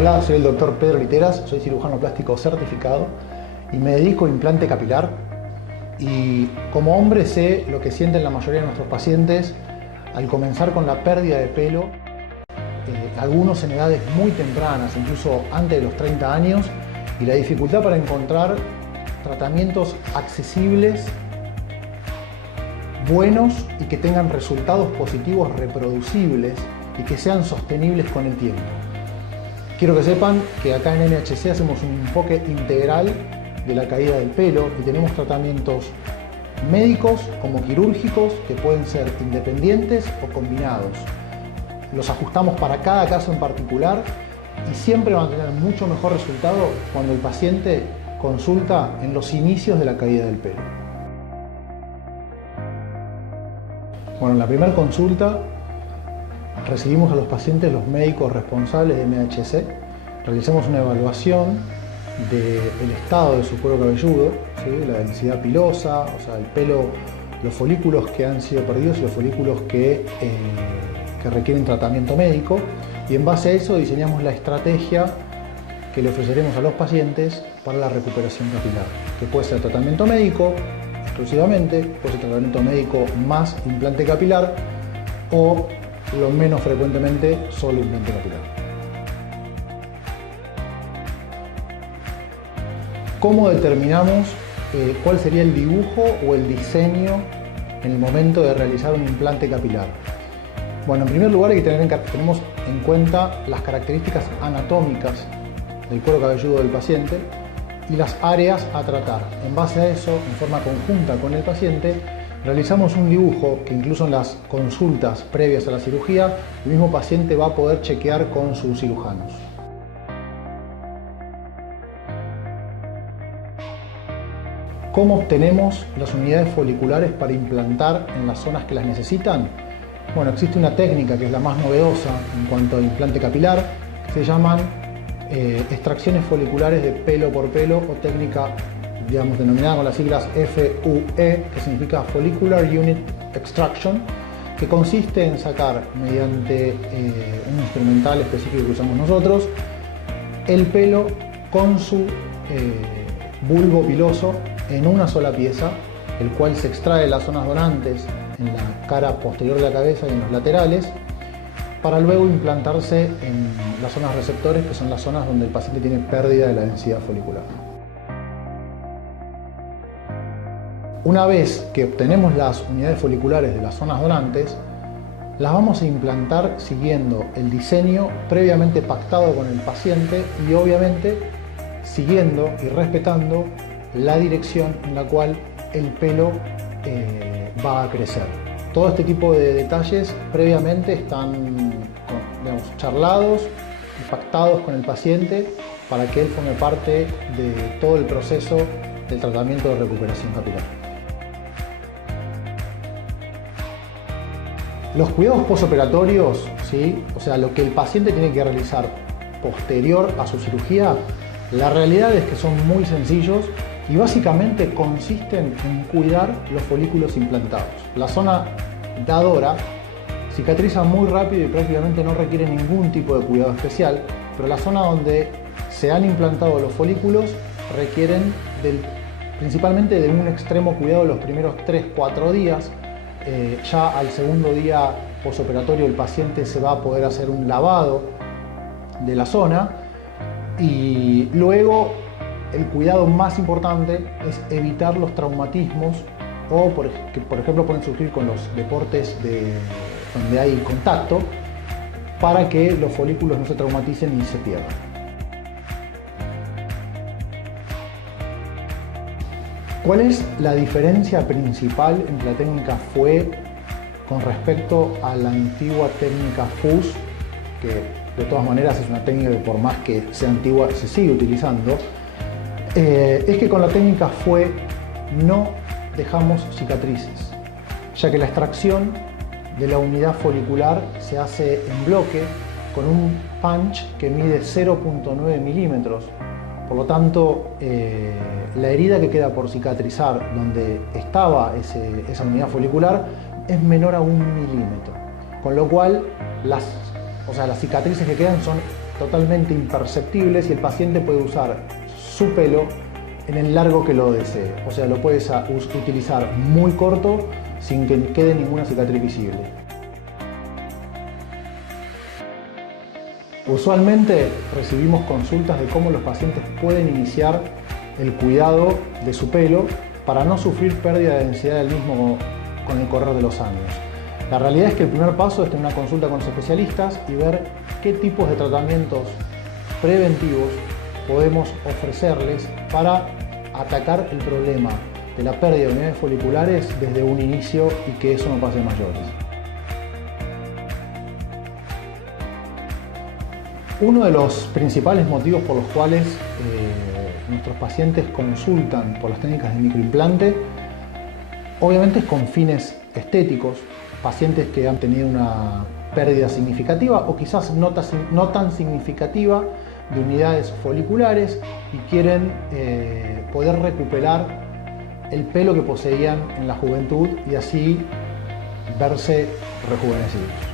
Hola, soy el doctor Pedro Literas, soy cirujano plástico certificado y me dedico a implante capilar. Y como hombre sé lo que sienten la mayoría de nuestros pacientes al comenzar con la pérdida de pelo, algunos en edades muy tempranas, incluso antes de los 30 años, y la dificultad para encontrar tratamientos accesibles, buenos y que tengan resultados positivos reproducibles y que sean sostenibles con el tiempo. Quiero que sepan que acá en MHC hacemos un enfoque integral de la caída del pelo y tenemos tratamientos médicos como quirúrgicos que pueden ser independientes o combinados. Los ajustamos para cada caso en particular y siempre van a tener mucho mejor resultado cuando el paciente consulta en los inicios de la caída del pelo. Bueno, en la primera consulta recibimos a los pacientes los médicos responsables de MHC, realizamos una evaluación del estado de su cuero cabelludo, ¿sí? La densidad pilosa, o sea, el pelo, los folículos que han sido perdidos y los folículos que requieren tratamiento médico, y en base a eso diseñamos la estrategia que le ofreceremos a los pacientes para la recuperación capilar, que puede ser tratamiento médico exclusivamente, puede ser tratamiento médico más implante capilar o lo menos frecuentemente solo implante capilar. ¿Cómo determinamos cuál sería el dibujo o el diseño en el momento de realizar un implante capilar? Bueno, en primer lugar tenemos en cuenta las características anatómicas del cuero cabelludo del paciente y las áreas a tratar. En base a eso, en forma conjunta con el paciente, realizamos un dibujo que incluso en las consultas previas a la cirugía, el mismo paciente va a poder chequear con sus cirujanos. ¿Cómo obtenemos las unidades foliculares para implantar en las zonas que las necesitan? Bueno, existe una técnica que es la más novedosa en cuanto al implante capilar, que se llaman extracciones foliculares de pelo por pelo o técnica, digamos, denominada con las siglas FUE, que significa Follicular Unit Extraction, que consiste en sacar mediante un instrumental específico que usamos nosotros el pelo con su bulbo piloso en una sola pieza, el cual se extrae de las zonas donantes en la cara posterior de la cabeza y en los laterales, para luego implantarse en las zonas receptores, que son las zonas donde el paciente tiene pérdida de la densidad folicular. Una vez que obtenemos las unidades foliculares de las zonas donantes, las vamos a implantar siguiendo el diseño previamente pactado con el paciente y obviamente siguiendo y respetando la dirección en la cual el pelo va a crecer. Todo este tipo de detalles previamente están, digamos, charlados y pactados con el paciente para que él forme parte de todo el proceso del tratamiento de recuperación capilar. Los cuidados postoperatorios, ¿sí? O sea, lo que el paciente tiene que realizar posterior a su cirugía, la realidad es que son muy sencillos y básicamente consisten en cuidar los folículos implantados. La zona dadora cicatriza muy rápido y prácticamente no requiere ningún tipo de cuidado especial, pero la zona donde se han implantado los folículos requieren principalmente de un extremo cuidado los primeros 3-4 días. Ya al segundo día postoperatorio el paciente se va a poder hacer un lavado de la zona y luego el cuidado más importante es evitar los traumatismos que por ejemplo pueden surgir con los deportes donde hay contacto, para que los folículos no se traumaticen ni se pierdan. ¿Cuál es la diferencia principal entre la técnica FUE con respecto a la antigua técnica FUS, que de todas maneras es una técnica que por más que sea antigua se sigue utilizando? Es que con la técnica FUE no dejamos cicatrices, ya que la extracción de la unidad folicular se hace en bloque con un punch que mide 0.9 milímetros. Por lo tanto, la herida que queda por cicatrizar donde estaba esa unidad folicular es menor a 1 milímetro, con lo cual las cicatrices que quedan son totalmente imperceptibles y el paciente puede usar su pelo en el largo que lo desee. O sea, lo puedes utilizar muy corto sin que quede ninguna cicatriz visible. Usualmente recibimos consultas de cómo los pacientes pueden iniciar el cuidado de su pelo para no sufrir pérdida de densidad del mismo con el correr de los años. La realidad es que el primer paso es tener una consulta con los especialistas y ver qué tipos de tratamientos preventivos podemos ofrecerles para atacar el problema de la pérdida de unidades foliculares desde un inicio y que eso no pase a mayores. Uno de los principales motivos por los cuales nuestros pacientes consultan por las técnicas de microimplante, obviamente es con fines estéticos, pacientes que han tenido una pérdida significativa o quizás no tan significativa de unidades foliculares y quieren poder recuperar el pelo que poseían en la juventud y así verse rejuvenecidos.